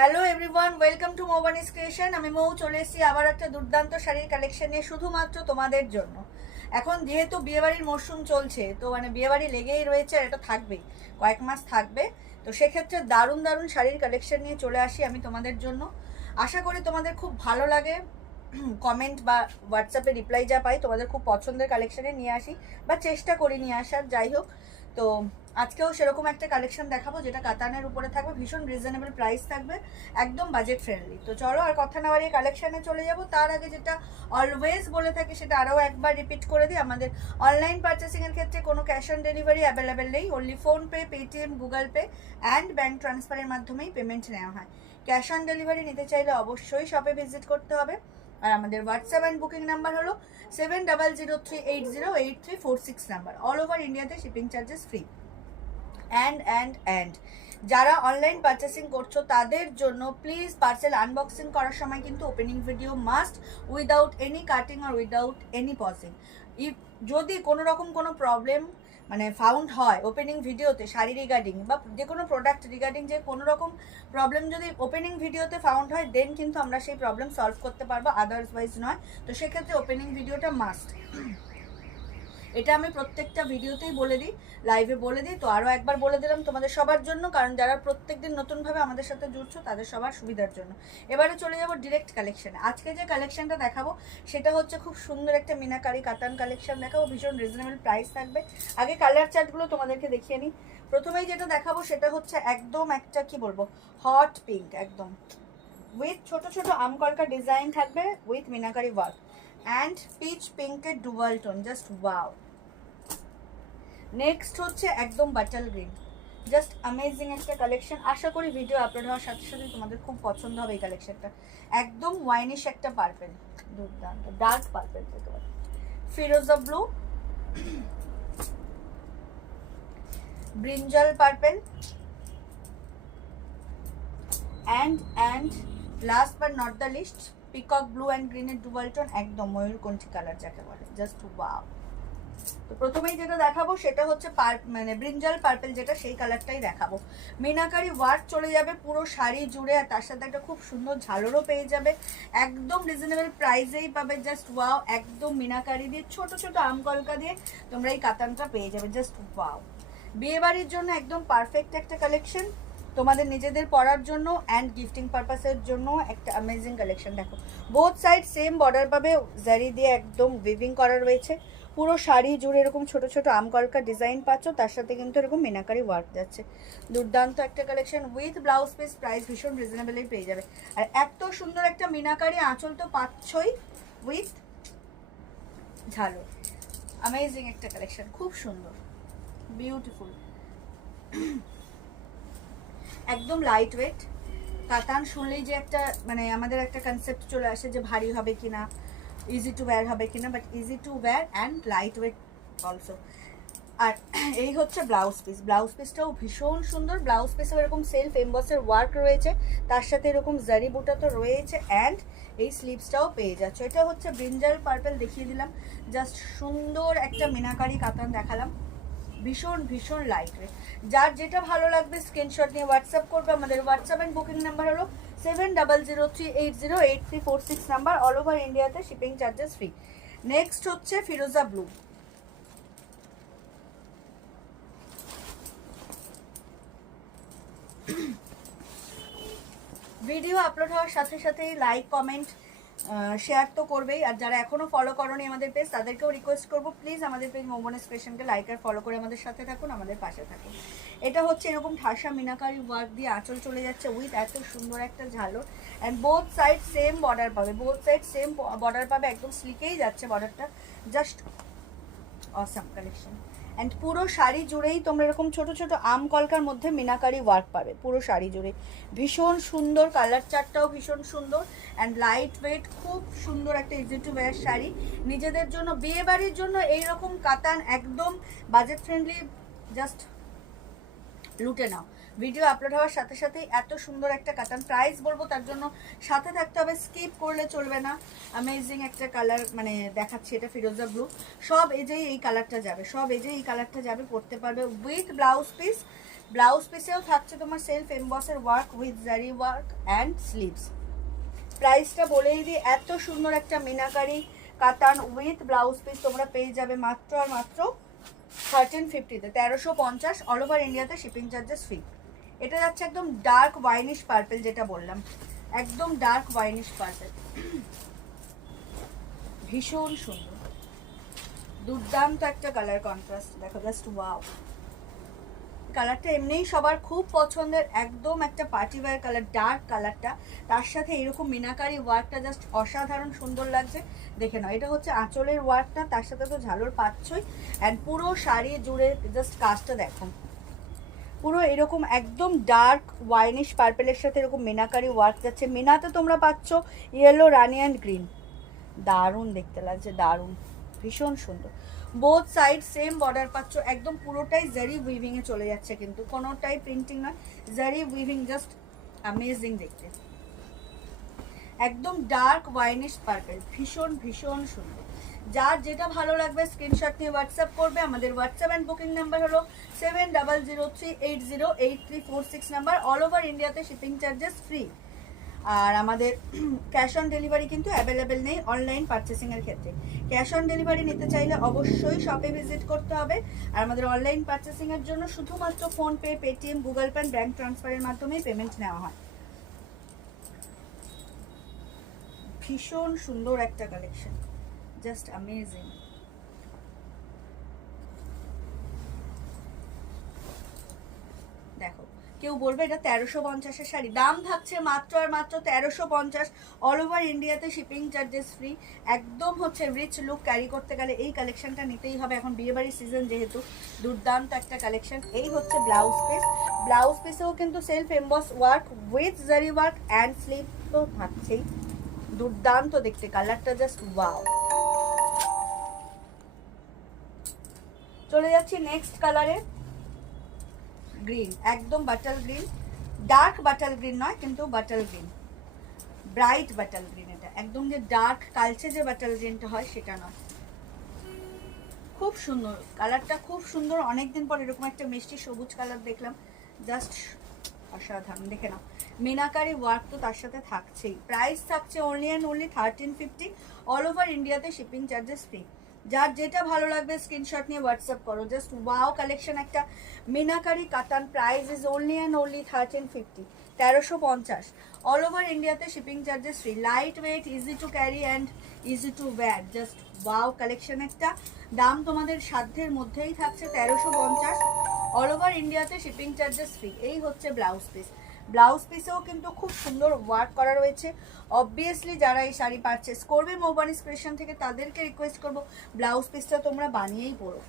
Hello everyone, welcome to Moubani's creation. আমি মৌ চলে এসেছি আবার একটা দুর্দান্ত শাড়ির কালেকশন নিয়ে শুধুমাত্র তোমাদের জন্য। এখন যেহেতু বিয়েবাড়ির মরশুম চলছে, তো মানে বিয়েবাড়ি লেগেই রয়েছে, আর এটা থাকবেই, কয়েক মাস থাকবে। তো সেক্ষেত্রে দারুণ দারুণ শাড়ির কালেকশন নিয়ে চলে আসি আমি তোমাদের জন্য। আশা করি তোমাদের খুব ভালো লাগে। কমেন্ট বা হোয়াটসঅ্যাপে রিপ্লাই যা পাই, তোমাদের খুব পছন্দের কালেকশনে নিয়ে আসি বা চেষ্টা করি নিয়ে আসার, যাই হোক। তো আজকেও সেরকম একটা কালেকশন দেখাবো যেটা কাতানের উপরে থাকবে, ভীষণ রিজনেবল প্রাইস থাকবে, একদম বাজেট ফ্রেন্ডলি। তো চলো আর কথা না বাড়িয়ে কালেকশনে চলে যাব। তার আগে যেটা অলওয়েজ বলে থাকি সেটা আরও একবার রিপিট করে দিই, আমাদের অনলাইন পারচেসিংয়ের ক্ষেত্রে কোনো ক্যাশ অন ডেলিভারি অ্যাভেলেবেল নেই। Only PhonePe, Paytm, Google pay and bank ট্রান্সফারের মাধ্যমেই পেমেন্ট নেওয়া হয়। ক্যাশ অন ডেলিভারি নিতে চাইলে অবশ্যই শপে ভিজিট করতে হবে। আর আমাদের হোয়াটসঅ্যাপ অ্যান্ড বুকিং নাম্বার হলো 7003808346 নাম্বার। অল ওভার ইন্ডিয়াতে শিপিং চার্জেস ফ্রি। অ্যান্ড যারা অনলাইন পারচেসিং করছো তাদের জন্য প্লিজ পার্সেল আনবক্সিং করার সময় কিন্তু opening video must, without any cutting আর উইদাউট এনি পজিং। যদি কোনো রকম কোনো প্রবলেম মানে ফাউন্ড হয় ওপেনিং ভিডিওতে, শাড়ি রিগার্ডিং বা যে কোনো প্রোডাক্ট রিগার্ডিং, যে কোনো রকম প্রবলেম যদি ওপেনিং ভিডিওতে ফাউন্ড হয়, দেন কিন্তু আমরা সেই প্রবলেম সলভ করতে পারবো, আদারওয়াইজ নয়। তো সেক্ষেত্রে ওপেনিং ভিডিওটা মাস্ট। এটা আমি প্রত্যেকটা ভিডিওতেই বলে দিই, লাইভে বলে দিই। তো আরও একবার বলে দিলাম তোমাদের সবার জন্য, কারণ যারা প্রত্যেকদিন নতুনভাবে আমাদের সাথে জুড়ছো তাদের সবার সুবিধার জন্য। এবারে চলে যাবো ডিরেক্ট কালেকশানে। আজকে যে কালেকশানটা দেখাবো সেটা হচ্ছে খুব সুন্দর একটা মিনাকারি কাতান কালেকশন দেখাবো, ভীষণ রিজনেবল প্রাইস থাকবে। আগে কালার চার্টগুলো তোমাদেরকে দেখিয়ে নিই। প্রথমেই যেটা দেখাবো সেটা হচ্ছে একদম একটা কি বলবো, হট পিঙ্ক, একদম উইথ ছোট ছোট আমকলকা ডিজাইন থাকবে, with meenakari work and peach পিঙ্কের dual tone, just wow. Next হচ্ছে একদম বাটাল গ্রিন, জাস্ট অ্যামেজিং একটা কালেকশন। আশা করি ভিডিও আপলোড হওয়ার সাথে সাথে তোমাদের খুব পছন্দ হবে এই কালেকশনটা। একদম ওয়াইনিশ একটা পার্পেল, দুর্দান্ত ডার্ক পার্পেল থেকে বলে, ফিরোজা blue, brinjal purple and last but not the least peacock blue and গ্রিনের ডুয়াল টোন, একদম ময়ূরকণ্ঠী কালার যাকে বলে, জাস্ট ওয়াও। তো প্রথমেই যেটা দেখাবো সেটা হচ্ছে মানে ব্রিঞ্জাল পার্পেল, যেটা সেই কালারটাই দেখাবো। মিনাকারি ওয়ার্ক চলে যাবে পুরো শাড়ি জুড়ে, আর তার সাথে একটা খুব সুন্দর ঝালরও পেয়ে যাবে, একদম রিজনেবল প্রাইসেই পাবে, জাস্ট ওয়াও। একদম মিনাকারি দিয়ে ছোট ছোট আমকলকা দিয়ে তোমরা এই কাতানটা পেয়ে যাবে, জাস্ট ওয়াও। বিয়ে বাড়ির জন্য একদম পারফেক্ট একটা কালেকশন, তোমাদের নিজেদের পরার জন্য অ্যান্ড গিফটিং পারপাসের জন্য একটা অ্যামেজিং কালেকশন। দেখো বোথ সাইড সেম বর্ডার পাবে, জারি দিয়ে একদম উইভিং করা রয়েছে, পুরো শাড়ি জুড়ে এরকম ছোট ছোট আমকলকা ডিজাইন পাচ্ছ, তার সাথে কিন্তু এরকম মিনাকারি ওয়ার্ক যাচ্ছে। দুর্দান্ত একটা collection with blouse piece, price ভীষণ রিজনেবলই পেয়ে যাবে। আর এত সুন্দর একটা মিনাকারি আঁচল তো পাচ্ছই, উইথ ঝালো। অ্যামেজিং একটা কালেকশন, খুব সুন্দর, বিউটিফুল, একদম লাইট ওয়েট। কাতান শুনলেই যে একটা মানে আমাদের একটা কনসেপ্ট চলে আসে যে ভারী হবে কিনা, ইজি টু ওয়্যার হবে কিনা, but easy to wear and light weight also. আর এই হচ্ছে ব্লাউজ পিস, ব্লাউজ পিসটাও ভীষণ সুন্দর। ব্লাউজ পিসেও এরকম সেলফ এমবসের ওয়ার্ক রয়েছে, তার সাথে এরকম জারি বুটা তো রয়েছে, অ্যান্ড এই স্লিভসটাও পেয়ে যাচ্ছে। এটা হচ্ছে ব্রিঞ্জাল পার্পেল দেখিয়ে দিলাম, জাস্ট সুন্দর একটা মিনাকারি কাতান দেখালাম, ভীষণ ভীষণ লাইট ওয়েট। যার যেটা ভালো লাগবে স্ক্রিনশট নিয়ে হোয়াটসঅ্যাপ করবে। আমাদের হোয়াটসঅ্যাপ অ্যান্ড বুকিং নাম্বার হলো 7003808346 নাম্বার। অল ওভার ইন্ডিয়াতে শিপিং চার্জেস ফ্রি। নেক্সট হচ্ছে ফিরোজা ব্লু, ভিডিও আপলোড হওয়ার সাথে সাথেই লাইক কমেন্ট শেয়ার তো করবেই। আর যারা এখনও ফলো করোনি আমাদের পেজ, তাদেরকেও রিকোয়েস্ট করবো প্লিজ আমাদের পেজ মৌবনিস ক্রিয়েশনকে লাইক আর ফলো করে আমাদের সাথে থাকুন, আমাদের পাশে থাকুন। এটা হচ্ছে এরকম ঠাসা মিনাকারি ওয়ার্ক দিয়ে আঁচল চলে যাচ্ছে, উইথ এত সুন্দর একটা ঝালর, and both side same border পাবে, বোথ সাইড সেম বর্ডার পাবে, একদম স্লিকেই যাচ্ছে বর্ডারটা, জাস্ট অসাম কালেকশন। অ্যান্ড পুরো শাড়ি জুড়েই তোমরা এরকম ছোট ছোট আম কলকার মধ্যে মিনাকারি ওয়ার্ক পাবে পুরো শাড়ি জুড়ে, ভীষণ সুন্দর। কালার চার্টটাও ভীষণ সুন্দর অ্যান্ড লাইট ওয়েট, খুব সুন্দর একটা ইজি টু ওয়্যার শাড়ি। নিজেদের জন্য, বিয়ে বাড়ির জন্য এইরকম কাতান একদম বাজেট ফ্রেন্ডলি, জাস্ট লুটে নাও। ভিডিও আপলোড হওয়ার সাথে সাথেই এত সুন্দর একটা কাতান, প্রাইস বলবো তার জন্য সাথে থাকতে হবে, স্কিপ করলে চলবে না। অ্যামেজিং একটা কালার মানে দেখাচ্ছি, এটা ফিরোজা ব্লু, সব এজেই এই কালারটা যাবে, সব এজেই এই কালারটা যাবে, পরতে পারবে উইথ ব্লাউজ পিস, ব্লাউজ পিসেও থাকছে তোমার সেলফ এমবসের ওয়ার্ক উইথ জারি ওয়ার্ক অ্যান্ড স্লিভস। প্রাইসটা বলেই দিই, এত সুন্দর একটা meenakari katan with blouse piece তোমরা পেয়ে যাবে মাত্র আর মাত্র 1350-তে, 1350, অল ওভার ইন্ডিয়াতে শিপিং চার্জেস ফ্রি। এটা যাচ্ছে একদম ডার্ক ওয়াইনিশ পার্পেল, যেটা বললাম একদম ডার্ক ওয়াইনিশ পার্পেল, ভীষণ সুন্দর দুর্দান্ত একটা কালার কন্ট্রাস্ট। দেখো জাস্ট ওয়াও, কালারটা এমনিই সবার খুব পছন্দের, একদম একটা পার্টি ওয়্যার কালার, ডার্ক কালারটা, তার সাথে এরকম মিনাকারি ওয়ার্কটা জাস্ট অসাধারণ সুন্দর লাগছে। দেখে নাও, এটা হচ্ছে আঁচলের ওয়ার্কটা, তার সাথে তো ঝালর পাচ্ছই, অ্যান্ড পুরো শাড়ি জুড়ে জাস্ট কাজটা দেখো, পুরো এরকম একদম ডার্ক ওয়াইনিশ পার্পেলের সাথে এরকম মিনাকারি ওয়ার্ক যাচ্ছে। মিনাতে তোমরা পাচ্ছ ইয়েলো, রানি অ্যান্ড গ্রিন, দারুণ দেখতে লাগছে, দারুণ, ভীষণ সুন্দর। বোথ সাইড সেম বর্ডার পাচ্ছ, একদম পুরোটাই জারি উইভিং এ চলে যাচ্ছে, কিন্তু কোনোটাই প্রিন্টিং নয়, জারি উইভিং, জাস্ট অ্যামেজিং দেখতে, একদম ডার্ক ওয়াইনিশ পার্পেল, ভীষণ ভীষণ সুন্দর। যার যেটা ভালো লাগবে স্ক্রিনশট নিয়ে হোয়াটসঅ্যাপ করবে। আমাদের হোয়াটসঅ্যাপ অ্যান্ড বুকিং নাম্বার হলো 7003808346 নাম্বার, অল ওভার ইন্ডিয়াতে শিপিং চার্জেস ফ্রি। আর আমাদের ক্যাশ অন ডেলিভারি কিন্তু অ্যাভেলেবেল নেই অনলাইন পারচেসিংয়ের ক্ষেত্রে। ক্যাশ অন ডেলিভারি নিতে চাইলে অবশ্যই শপে ভিজিট করতে হবে। আর আমাদের অনলাইন পারচেসিংয়ের জন্য শুধুমাত্র PhonePe, Paytm, Google pay, bank ট্রান্সফারের মাধ্যমেই পেমেন্ট নেওয়া হয়। ভীষণ সুন্দর একটা কালেকশন, জাস্ট অ্যামেজিং। দেখো, কেউ বলবে এটা 1350-এর শাড়ি, দাম থাকছে মাত্র আর মাত্র 1350, অল ওভার ইন্ডিয়াতে শিপিং চার্জেস ফ্রি। একদম হচ্ছে রিচ লুক ক্যারি করতে গেলে এই কালেকশনটা নিতেই হবে, এখন বিয়েবাড়ির সিজন যেহেতু, দুর্দান্ত একটা কালেকশন। এই হচ্ছে ব্লাউজ পিস, ব্লাউজ পিসেও কিন্তু সেলফ এমবস ওয়ার্ক উইথ জারি ওয়ার্ক অ্যান্ড স্লিভ তো থাকছেই, দুর্দান্ত দেখতে, কালারটা জাস্ট ওয়াও। চলে যাচ্ছি নেক্সট কালারে, গ্রিন, একদম বাটাল গ্রিন, ডার্ক বাটাল গ্রিন নয় কিন্তু বাটাল গ্রিন, ব্রাইট বাটাল গ্রিন, এটা একদম যে ডার্ক কালচে যে বাটাল গ্রিনটা হয় সেটা নয়, খুব সুন্দর কালারটা, খুব সুন্দর। অনেকদিন পর এরকম একটা মিষ্টি সবুজ কালার দেখলাম, জাস্ট অসাধারণ। দেখে নাও, মিনাকারি ওয়ার্ক তো তার সাথে থাকছেই। প্রাইস থাকছে only and only 1350, all over ইন্ডিয়াতে শিপিং চার্জেস ফ্রি। যার যেটা ভালো লাগবে স্ক্রিনশট নিয়ে হোয়াটসঅ্যাপ করো। জাস্ট ওয়াও কালেকশন একটা meenakari katan, price is only and only 1350, 1350, all over ইন্ডিয়াতে shipping charges free. Light weight, easy to carry and easy to wear, just wow collection একটা। দাম তোমাদের সাধ্যের মধ্যেই থাকছে 1350, অল ওভার ইন্ডিয়াতে শিপিং চার্জেস ফ্রি। এই হচ্ছে ব্লাউজ পিস, ব্লাউজ পিসেও কিন্তু খুব সুন্দর ওয়ার্ক করা রয়েছে। অবভিয়াসলি যারা এই শাড়ি পারচেস করবে মৌবানিস ক্রিয়েশন থেকে, তাদেরকে রিকোয়েস্ট করবো ব্লাউজ পিসটা তোমরা বানিয়েই পরো,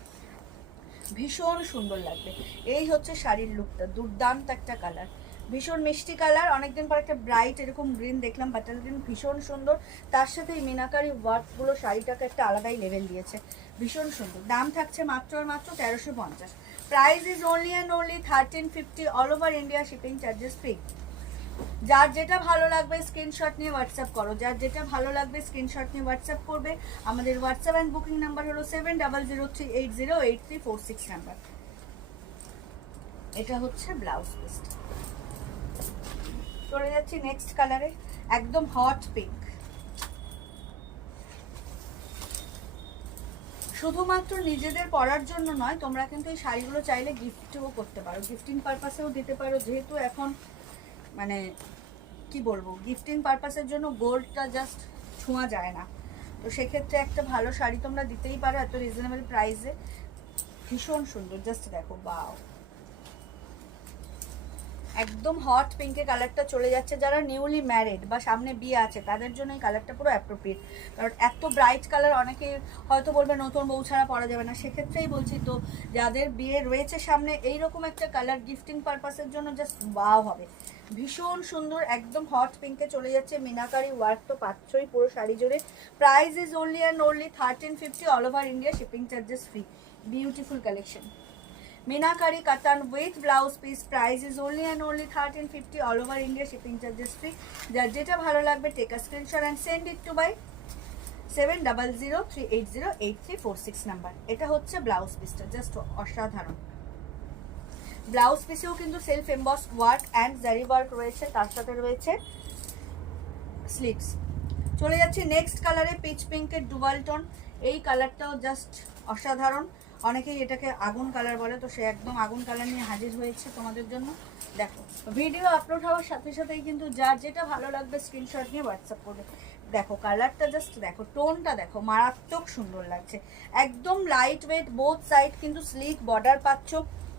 ভীষণ সুন্দর লাগবে। এই হচ্ছে শাড়ির লুকটা, দুর্দান্ত একটা কালার, ভীষণ মিষ্টি কালার। অনেকদিন পর একটা ব্রাইট এরকম গ্রিন দেখলাম, বাটার গ্রিন, ভীষণ সুন্দর। তার সাথে এই মিনাকারি ওয়ার্কগুলো শাড়িটাকে একটা আলাদাই লেভেল দিয়েছে, ভীষণ সুন্দর। দাম থাকছে মাত্র আর মাত্র 1350, price is only and only 1350, all over India shipping charges free. যার যেটা ভালো লাগবে স্ক্রিনশট নিয়ে হোয়াটসঅ্যাপ করো, যার যেটা ভালো লাগবে স্ক্রিনশট নিয়ে হোয়াটসঅ্যাপ করবে। আমাদের হোয়াটসঅ্যাপ অ্যান্ড বুকিং নাম্বার হলো 7003808346 নাম্বার। এটা হচ্ছে ব্লাউজ পিস। চলে যাচ্ছি নেক্সট কালারে, একদম হট পিঙ্ক। শুধুমাত্র নিজেদের পরার জন্য নয়, তোমরা কিন্তু এই শাড়িগুলো চাইলে গিফটও করতে পারো, গিফটিং পারপাসেও দিতে পারো। যেহেতু এখন মানে কি বলবো, গিফটিং পারপাসের জন্য গোল্ডটা জাস্ট ছোঁয়া যায় না, তো সেক্ষেত্রে একটা ভালো শাড়ি তোমরা দিতেই পারো এত রিজনেবল প্রাইসে, ভীষণ সুন্দর। জাস্ট দেখো, বাও, একদম হট পিঙ্কে কালারটা চলে যাচ্ছে। যারা নিউলি ম্যারিড বা সামনে বিয়ে আছে তাদের জন্য এই কালারটা পুরো অ্যাপ্রোপ্রিয়েট, কারণ এত ব্রাইট কালার অনেকে হয়তো বলবে নতুন বউ ছাড়া পরা যাবে না, সেক্ষেত্রেই বলছি। তো যাদের বিয়ে রয়েছে সামনে, এইরকম একটা কালার গিফটিং পারপাসের জন্য জাস্ট ওয়াও হবে, ভীষণ সুন্দর। একদম হট পিঙ্কে চলে যাচ্ছে, মিনাকারি ওয়ার্ক তো পাচ্ছই পুরো শাড়ি জুড়ে। Price is only and only 1350, all over India shipping charges free. Beautiful collection, meenakari katan with blouse piece, price is only and only 1350, all over India shipping charges free. যার যেটা ভালো লাগবে take a screenshot and send it to by 7003808346 number. এটা হচ্ছে blouse পিসটা, just অসাধারণ। Blouse পিসেও কিন্তু self emboss work and zari work রয়েছে, তার সাথে রয়েছে স্লিভস। চলে যাচ্ছি নেক্সট কালারে, পিচ পিঙ্কের ডুয়াল টোন। এই কালারটাও জাস্ট অসাধারণ, অনেকেই এটাকে আগুন কালার বলে, তো সে একদম আগুন কালার নিয়ে হাজির হয়েছে তোমাদের জন্য। দেখো ভিডিও আপলোড হওয়ার সাথে সাথেই কিন্তু যার যেটা ভালো লাগবে স্ক্রিনশট নিয়ে হোয়াটসঅ্যাপ করবে। দেখো কালারটা জাস্ট দেখো, টোনটা দেখো, মারাত্মক সুন্দর লাগছে, একদম লাইট ওয়েট, বোথ সাইড কিন্তু স্লিক বর্ডার পাচ্ছ,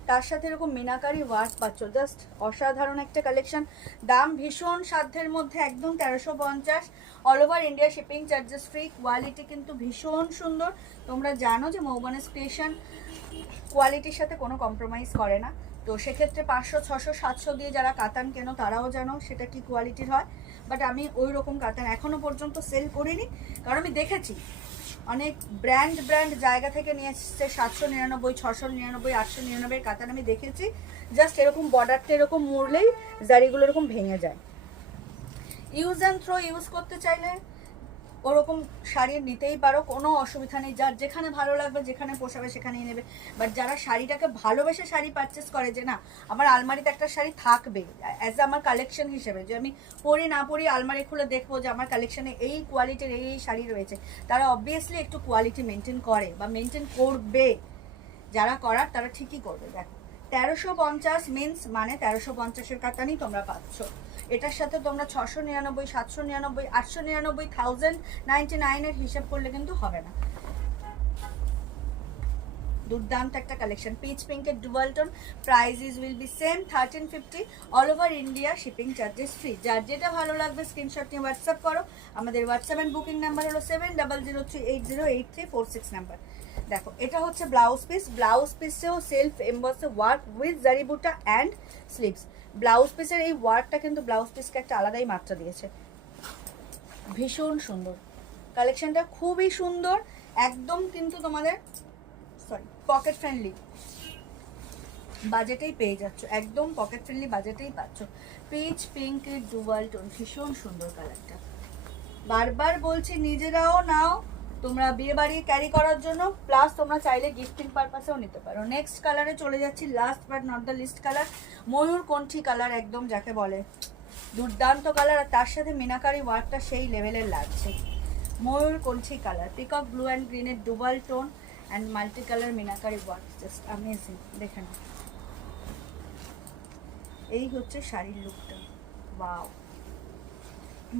তার সাথে এরকম মিনাকারি ওয়ার্ক পাচ্ছ, জাস্ট অসাধারণ একটা কালেকশন। দাম ভীষণ সাধ্যের মধ্যে, একদম 1350, all over India shipping charges free. Quality কিন্তু ভীষণ সুন্দর, তোমরা জানো যে মৌবনিস ক্রিয়েশন কোয়ালিটির সাথে কোনো কম্প্রোমাইজ করে না, তো সেক্ষেত্রে 500, 600, 700 দিয়ে যারা কাতান কেনো তারাও জানো সেটা কি কোয়ালিটির হয়। বাট আমি ওই রকম কাতান এখনো পর্যন্ত সেল করিনি, কারণ আমি দেখেছি অনেক ব্র্যান্ড জায়গা থেকে নিয়ে এসছে 799, 699, 899 কাতান আমি দেখেছি, জাস্ট এরকম বর্ডারটা এরকম মুড়লেই জারিগুলো এরকম ভেঙে যায়। ইউজ অ্যান্ড থ্রো ইউজ করতে চাইলে ওরকম শাড়ি নিতেই পারো, কোনো অসুবিধা নেই, যার যেখানে ভালো লাগবে যেখানে পোষাবে সেখানেই নেবে। বাট যারা শাড়িটাকে ভালোবেসে শাড়ি পারচেস করে, যে না আমার আলমারিতে একটা শাড়ি থাকবে অ্যাজ আমার কালেকশন হিসেবে, যে আমি পরি না পরি আলমারি খুলে দেখবো যে আমার কালেকশনে এই কোয়ালিটির এই শাড়ি রয়েছে, তারা অবভিয়াসলি একটু কোয়ালিটি মেনটেন করে বা মেনটেন করবে, যারা করার তারা ঠিকই করবে। দেখো 1350 মিন্স মানে 1350-এর কাতানই তোমরা পাচ্ছ। এটার সাথে তোমরা 699, 799, 899, 1099 হিসাব করলে কিন্তু হবে না। দুর্দান্ত একটা কালেকশন, পিচ পিঙ্কের dual tone. Price will be same 1350, all over India shipping charges free. যার যেটা ভালো লাগবে স্ক্রিনশট নিয়ে হোয়াটসঅ্যাপ করো। আমাদের হোয়াটসঅ্যাপ অ্যান্ড বুকিং নাম্বার হলো 7003808346 নাম্বার। দেখো এটা হচ্ছে ব্লাউজ পিস, ব্লাউজ পিসেও সেলফ এমবসে work with zari buta and sleeves. Blouse পিসের এই ওয়ার্কটা কিন্তু ব্লাউজ পিসকে একটা আলাদাই মাত্রা দিয়েছে, ভীষণ সুন্দর কালেকশনটা, খুবই সুন্দর, একদম কিন্তু তোমাদের পকেট ফ্রেন্ডলি বাজেটেই পেয়ে যাচ্ছ, একদম পকেট ফ্রেন্ডলি বাজেটেই পাচ্ছ। পিচ পিঙ্কের ডুয়াল টোন, ভীষণ সুন্দর কালারটা, বারবার বলছি নিজেরাও নাও তোমরা বিয়ে বাড়ি ক্যারি করার জন্য, প্লাস তোমরা চাইলে গিফটিং পারপাসেও নিতে পারো। নেক্সট কালারে চলে যাচ্ছি, last but not the least colour, ময়ূর কণ্ঠী কালার, একদম যাকে বলে দুর্দান্ত কালার, আর তার সাথে মিনাকারি ওয়ার্কটা সেই লেভেলের লাগছে। ময়ূর কণ্ঠী কালার, পিকক ব্লু অ্যান্ড গ্রিনের dual tone and multi colour meenakari work, just amazing. দেখে না, এই হচ্ছে শাড়ির লুকটা, ওয়াও।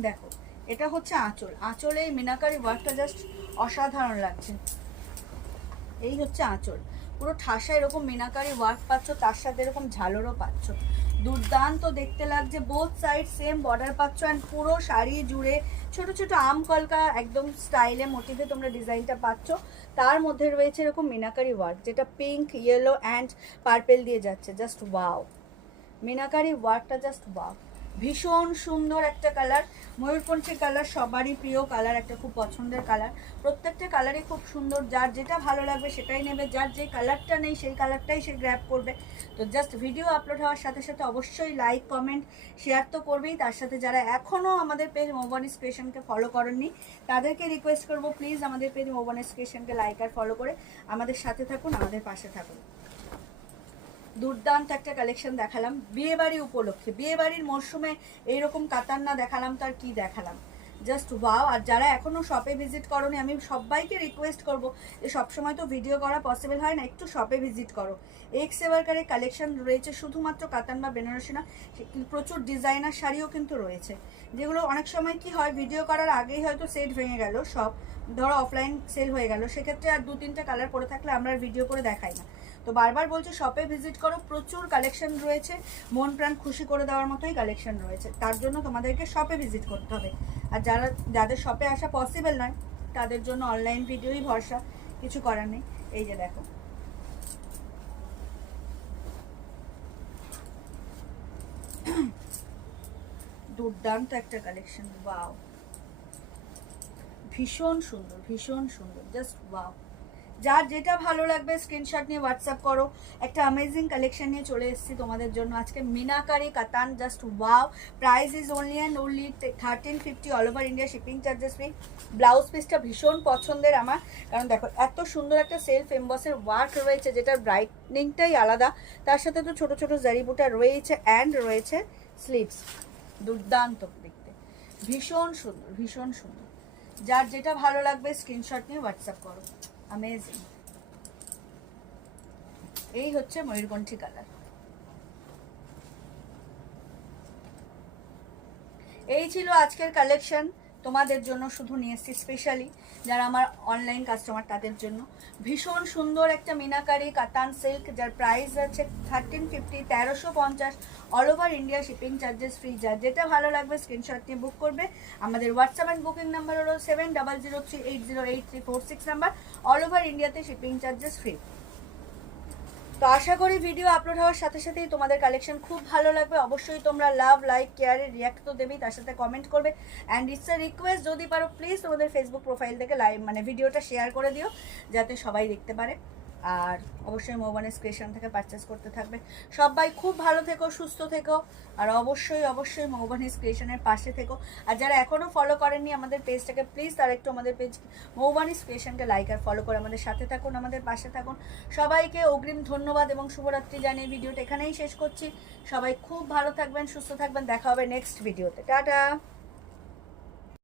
দেখো এটা হচ্ছে আঁচল, আঁচলে এই মিনাকারি ওয়ার্কটা জাস্ট অসাধারণ লাগছে। এই হচ্ছে আঁচল, পুরো ঠাসা এরকম মিনাকারি ওয়ার্ক পাচ্ছ, তার সাথে এরকম ঝালরও পাচ্ছ, দুর্দান্ত দেখতে লাগছে। বোথ সাইড সেম বর্ডার পাচ্ছ, অ্যান্ড পুরো শাড়ি জুড়ে ছোট ছোট আম কলকা একদম স্টাইলে মোটিভে তোমরা ডিজাইনটা পাচ্ছ, তার মধ্যে রয়েছে এরকম মিনাকারি ওয়ার্ক, যেটা পিঙ্ক, ইয়েলো অ্যান্ড পার্পেল দিয়ে যাচ্ছে, জাস্ট ওয়াও। মিনাকারি ওয়ার্কটা জাস্ট ওয়াও, ভীষণ সুন্দর একটা কালার, ময়ূরকণ্ঠী কালার সবারই প্রিয় কালার, একটা খুব পছন্দের কালার, প্রত্যেকটা কালারই খুব সুন্দর, যার যেটা ভালো লাগবে সেটাই নেবে, যার যে কালারটা নেই সেই কালারটাই সে গ্র্যাব করবে। তো জাস্ট ভিডিও আপলোড হওয়ার সাথে সাথে অবশ্যই লাইক কমেন্ট শেয়ার তো করবেই, তার সাথে যারা এখনও আমাদের পেজ মৌবনিস ক্রিয়েশনকে ফলো করেননি তাদেরকে রিকোয়েস্ট করবো প্লিজ আমাদের পেজ মৌবনিস ক্রিয়েশনকে লাইক আর ফলো করে আমাদের সাথে থাকুন, আমাদের পাশে থাকুন। দুর্দান্ত একটা কালেকশন দেখালাম বিয়ে বাড়ি উপলক্ষে, বিয়ে বাড়ির মরশুমে এইরকম কাতান না দেখালাম তার কি দেখালাম, জাস্ট ওয়াও। আর যারা এখনও শপে ভিজিট করোনি, আমি সবাইকে রিকোয়েস্ট করব যে সবসময় তো ভিডিও করা পসিবল হয় না, একটু শপে ভিজিট করো। এক্স এবারকারের কালেকশন রয়েছে, শুধুমাত্র কাতান বা বেনারসি না, প্রচুর ডিজাইনার শাড়িও কিন্তু রয়েছে, যেগুলো অনেক সময় কি হয় ভিডিও করার আগেই হয়তো সেট ভেঙে গেল, সব ধরো অফলাইন সেল হয়ে গেল, সেক্ষেত্রে আর 2-3টা কালার পরে থাকলে আমরা আর ভিডিও করে দেখাই না। তো বারবার বলছি শপে ভিজিট করো, প্রচুর কালেকশন রয়েছে, মন প্রাণ খুশি করে দেওয়ার মতোই কালেকশন রয়েছে, তার জন্য তোমাদেরকে শপে ভিজিট করতে হবে। আর যাদের শপে আসা পসিবল নয় তাদের জন্য অনলাইন ভিডিওই ভরসা, কিছু করার নেই। এই যে দেখো দুর্দান্ত একটা কালেকশন, ওয়াও, ভীষণ সুন্দর, ভীষণ সুন্দর, জাস্ট ওয়াও। যার যেটা ভালো লাগবে স্ক্রিনশট নিয়ে হোয়াটসঅ্যাপ করো। একটা অ্যামেজিং কালেকশন নিয়ে চলে এসেছি তোমাদের জন্য আজকে, মিনাকারি কাতান, just wow. Price is only and only 1350, all over India shipping charges free. Blouse পিসটা ভীষণ পছন্দের আমার, কারণ দেখো এত সুন্দর একটা সেলফ এমবসের ওয়ার্ক রয়েছে যেটার ব্রাইটনিংটাই আলাদা, তার সাথে তো ছোট ছোট জারিবুটা রয়েছে অ্যান্ড রয়েছে স্লিভস। দুর্দান্ত দেখতে, ভীষণ সুন্দর, ভীষণ সুন্দর। যার যেটা ভালো লাগবে স্ক্রিনশট নিয়ে হোয়াটসঅ্যাপ করো। অ্যামেজিং। এই হচ্ছে ময়ূরকণ্ঠী কালার। এই ছিল আজকের কালেকশন তোমাদের জন্য, শুধু নিয়ে এসেছি স্পেশালি যারা আমার অনলাইন কাস্টমার তাদের জন্য। ভীষণ সুন্দর একটা মিনাকারি কাতান সিল্ক, যার প্রাইস আছে 1350, 1350, all over India shipping charges free. যার যেটা ভালো লাগবে স্ক্রিনশট নিয়ে বুক করবে। আমাদের হোয়াটসঅ্যাপ অ্যান্ড বুকিং নাম্বার হলো 7003808346 নাম্বার, অল ওভার ইন্ডিয়াতে শিপিং চার্জেস ফ্রি। তো আশা করি ভিডিও আপলোড হওয়ার সাথে সাথেই তোমাদের কালেকশন খুব ভালো লাগবে। অবশ্যই তোমরা লাভ, লাইক, কেয়ারে রিয়াক্ট তো দেবেই, তার সাথে কমেন্ট করবে। অ্যান্ড ইটস আ রিকোয়েস্ট, যদি পারো প্লিজ তোমাদের ফেসবুক প্রোফাইল থেকে লাইভ ভিডিওটা শেয়ার করে দিও যাতে সবাই দেখতে পারে। আর অবশ্যই মৌবানিস ক্রিয়েশন থেকে পারচেস করতে থাকবে। সবাই খুব ভালো থেকো, সুস্থ থেকো, আর অবশ্যই অবশ্যই মৌবানিস ক্রিয়েশনের পাশে থেকো। আর যারা এখনও ফলো করেননি আমাদের পেজটাকে, প্লিজ তারা একটু আমাদের পেজ মৌবানিস ক্রিয়েশনকে লাইক আর ফলো করে আমাদের সাথে থাকুন, আমাদের পাশে থাকুন। সবাইকে অগ্রিম ধন্যবাদ এবং শুভরাত্রি জানিয়ে ভিডিওটা এখানেই শেষ করছি। সবাই খুব ভালো থাকবেন, সুস্থ থাকবেন, দেখা হবে নেক্সট ভিডিওতে। টাটা।